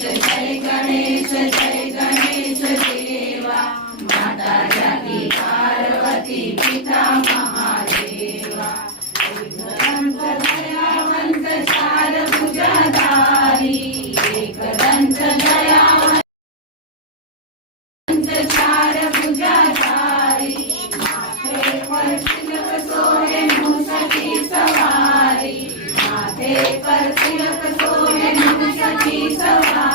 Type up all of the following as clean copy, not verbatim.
गणेश देवा माता जाकी पार्वती पिता महादेवा एकदंत दयावंत चार भुजाधारी एकदंत दयावंत चार भुजाधारी माथे पर तिलक सोहे मूस की सवारी माथे पर तिलक सोहे मूस की सवारी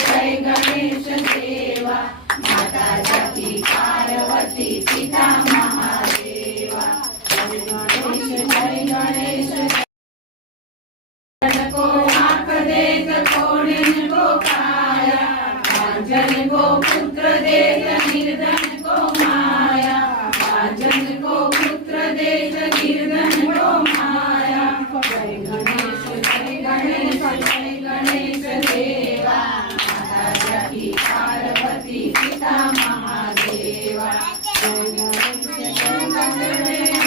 जय गणेश देवा माता जाकी पार्वती पिता महादेवा जय गणेश को आंख देत कोणिन को काया भाजन को पुत्र देत निर्धन को माया भाजन को पुत्र देत निर्धन को माया जय गणेश देवा माता जाकी पार्वती पिता महादेवा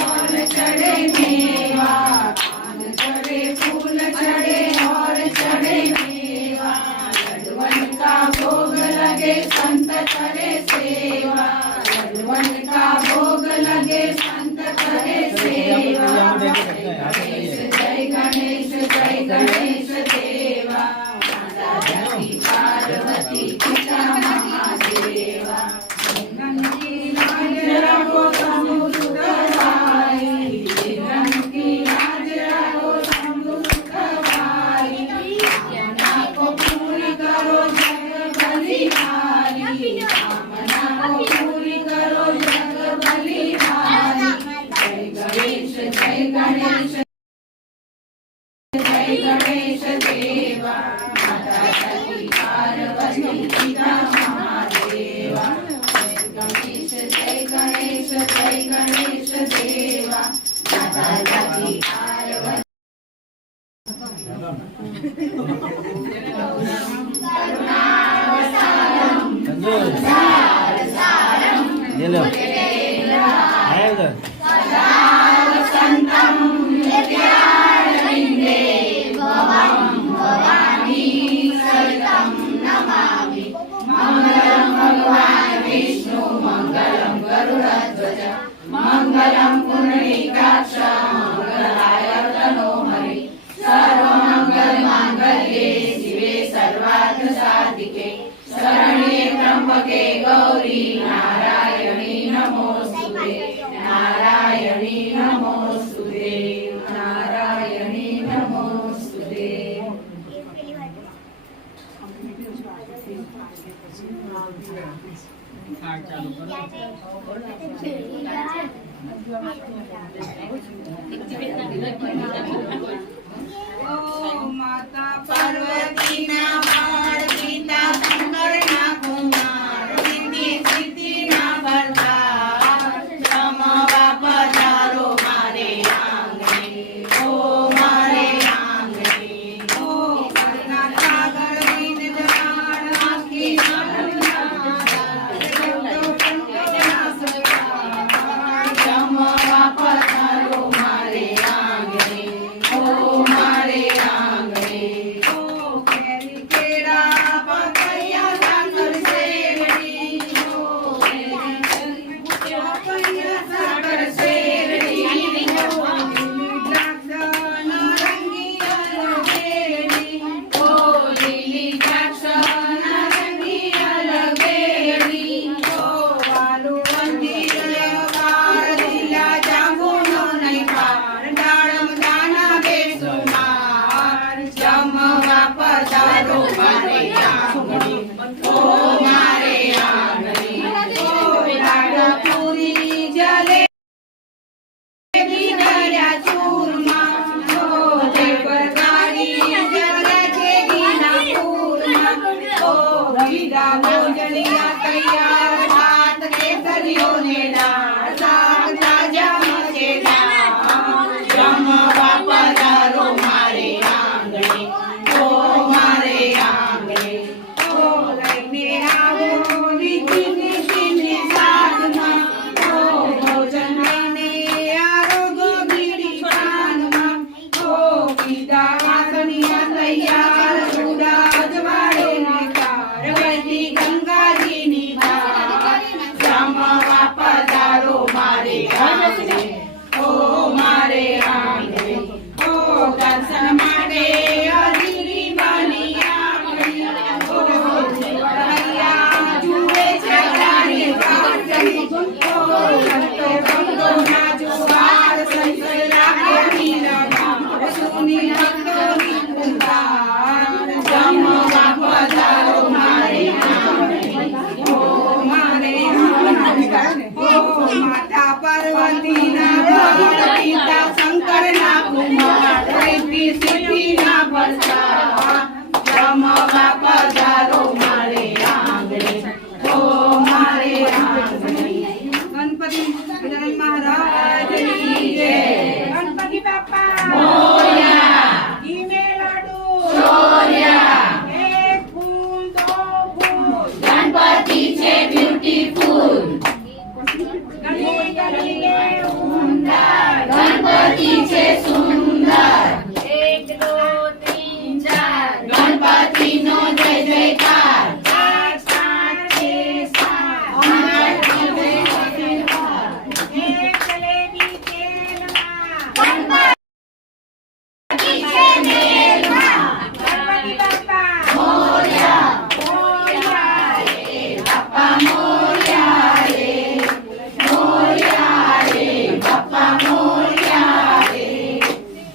और चढ़े मेवा पान चढ़े फूल चढ़े और चढ़े मेवा लड्डुअन का भोग लगे संत करे सेवा लड्डुअन का भोग लगे संत करे सेवा जय गणेश देवा माता जाकी पार्वती पिता महादेवा की लाज रखो शंभु सुखवाई की लाज रखो शंभु सुखवाई कामना को पूरी करो जग बलिहारी कामना को पूरी करो जग बलिहारी जय गणेश देवा माता जाकी पार्वती पिता महादेवा जय गणेश देवा माता जाकी पार्वती मंगलम पुंडरीकाक्ष मंगलाय तनोहरि सर्वमंगल मांगल्ये शिवे सर्वार्थ साधिके शरण्ये त्र्यंबके गौरी नारायणी नमोस्तुते नारायणी नमोस्तुते नारायणी नमोस्तुते माता पार्वती ना बाळ पिता शंकर ना कुमार रिद्धी सिद्धी ना भरदार क्षमा पधारो मारे आंगणे ओ मारे आंगणे ओ करना सागर बिन द्वार आखी मारे आंगणे ओ केरी માતા પાર્વતીના ભક્ત પિતા શંકરના કુમાર રિદ્ધિ સિદ્ધિના ભરતા જમવા પધારો મારે આંગણે ઓ મારે આંગણે ગણપતિ ગજાનન મહારાજની જય ગણપતિ બાપા મોરયા ઘી મે લાડુ ચોર્યા એક ફૂલ દો ફૂલ ગણપતિ છે બ્યુટીફુલ ગણપતિ છે સુંદર એક દો ત્રણ ચાર ગણપતિ નો જય જયકાર સાત સાત છે સાત એક જલેબી તેલમાં ગણપતિ છે મેલમાં ગણપતિ બાપા મોરયા મોરયા બાપા મોરયા રે મોરયા રે બાપા મોરયા રે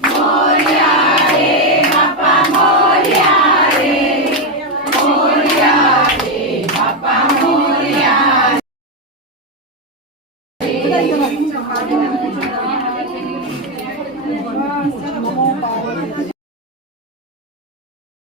મોરયા રે બાપા મોરયા રે મોરયા રે બાપા મોરયા બસ, ચલો.